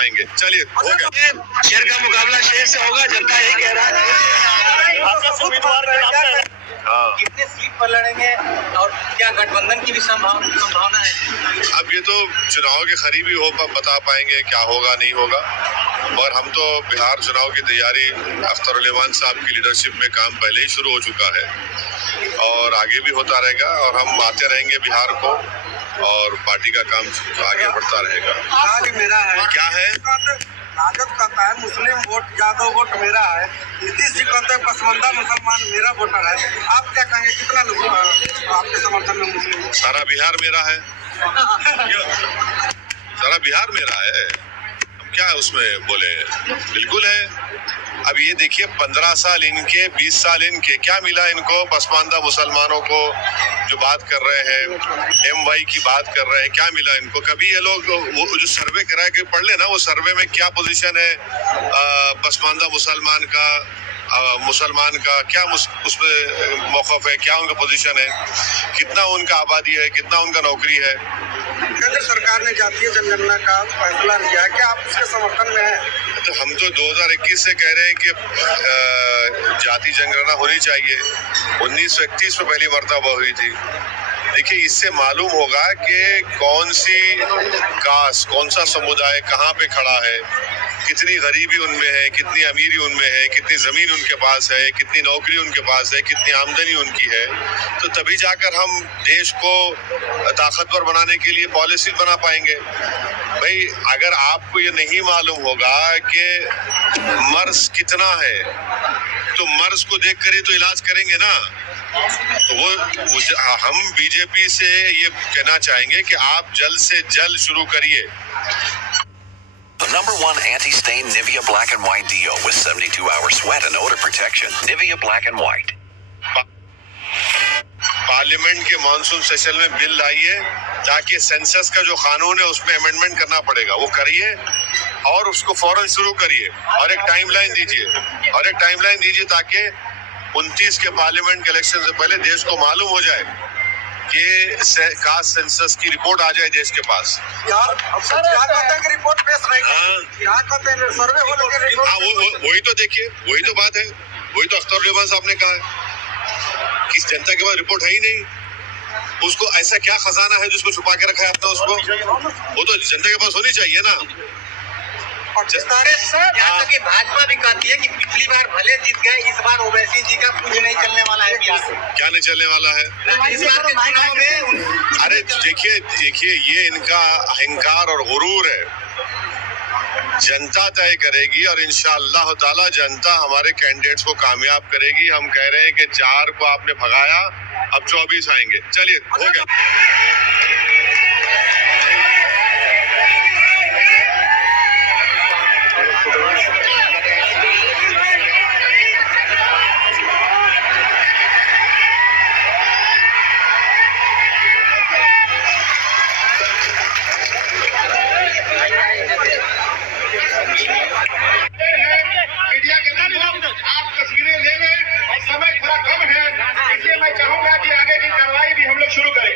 आएंगे। चलिए हो गया। शेर का मुकाबला शेर से होगा, जनता यही कह रहा है। आपका उम्मीदवार कितने सीट पर लड़ेंगे और क्या गठबंधन की भी संभावना है? अब ये तो चुनाव के करीब ही हो बता पाएंगे क्या होगा नहीं होगा, और हम तो बिहार चुनाव की तैयारी अख्तरुल साहब की लीडरशिप में काम पहले ही शुरू हो चुका है और आगे भी होता रहेगा, और हम आते रहेंगे बिहार को और पार्टी का काम आगे बढ़ता रहेगा। आज मेरा है क्या है? राजद कहता है मुस्लिम वोट यादव वोट मेरा है, नीतीश जी कहते हैं पसमंदा मुसलमान मेरा वोटर है। आप क्या कहेंगे, कितना लोग आपके समर्थन में मुस्लिम? सारा बिहार मेरा है, सारा बिहार मेरा है, क्या उसमें बोले, बिल्कुल है। अब ये देखिए 15 साल इनके, 20 साल इनके, क्या मिला इनको? पसमानदा मुसलमानों को जो बात कर रहे हैं, MY की बात कर रहे हैं, क्या मिला इनको? कभी ये लोग वो जो सर्वे करा के पढ़ ले ना, वो सर्वे में क्या पोजीशन है पसमानदा मुसलमान का क्या उसमें मौक़िफ़ है, क्या उनका पोजीशन है, कितना उनका आबादी है, कितना उनका नौकरी है। केंद्र सरकार ने जातीय जनगणना का फैसला लिया है, क्या आप उसके समर्थन में हैं? तो हम तो 2021 से कह रहे हैं कि जाति जनगणना होनी चाहिए। 1931 में पहली मर्तबा हुई थी। देखिए, इससे मालूम होगा कि कौन सी कास्ट, कौन सा समुदाय कहाँ पे खड़ा है, कितनी गरीबी उनमें है, कितनी अमीरी उनमें है, कितनी जमीन उनके पास है, कितनी नौकरी उनके पास है, कितनी आमदनी उनकी है। तो तभी जाकर हम देश को ताकतवर बनाने के लिए पॉलिसी बना पाएंगे। भाई, अगर आपको ये नहीं मालूम होगा कि मर्ज कितना है, तो मर्ज को देखकर ही तो इलाज करेंगे ना। तो वो हम बीजेपी से ये कहना चाहेंगे कि आप जल्द से जल्द शुरू करिए। The #1 anti-stain Nivea Black and White Deo with 72-hour sweat and odor protection. Nivea Black and White. Parliament के मानसून सेशन में बिल लाइए ताकि सेंसस का जो कानून है उसमें अमेंडमेंट करना पड़ेगा, वो करिए और उसको फौरन शुरू करिए, और एक टाइमलाइन दीजिए ताकि 29 के पार्लियामेंट के इलेक्शन से पहले देश को मालूम हो जाए कि कास्ट सेंसस की रिपोर्ट आ जाए देश के पास। यार कहते हैं कि रिपोर्ट पेश रहेगी, यहाँ कहते हैं सर्वे हो लगे रिपोर्ट। हाँ, वही तो देखिए, वही तो बात है, वही तो अख्तरुल साहब ने कहा है कि सिर्फ जनता के पास रिपोर्ट है ही नहीं। उसको ऐसा क्या खजाना है जिसको छुपा के रखा है आपने उसको? वो तो जनता के पास होनी चाहिए ना। यहाँ की भाजपा भी कहती है कि पिछली बार भले जीत गए, इस बार ओवैसी जी का कुछ नहीं चलने वाला है। क्या नहीं चलने वाला है इस बार के चुनाव में? अरे देखिए ये इनका अहंकार और गुरूर है। जनता तय करेगी और इंशाअल्लाह ताला जनता हमारे कैंडिडेट्स को कामयाब करेगी। हम कह रहे हैं कि 4 को आपने भगाया, अब 24 आएंगे। चलिए हो गया। मीडिया के आप तस्वीरें ले लें और समय थोड़ा कम है, इसलिए मैं चाहूंगा कि आगे की कार्रवाई भी हम लोग शुरू करें।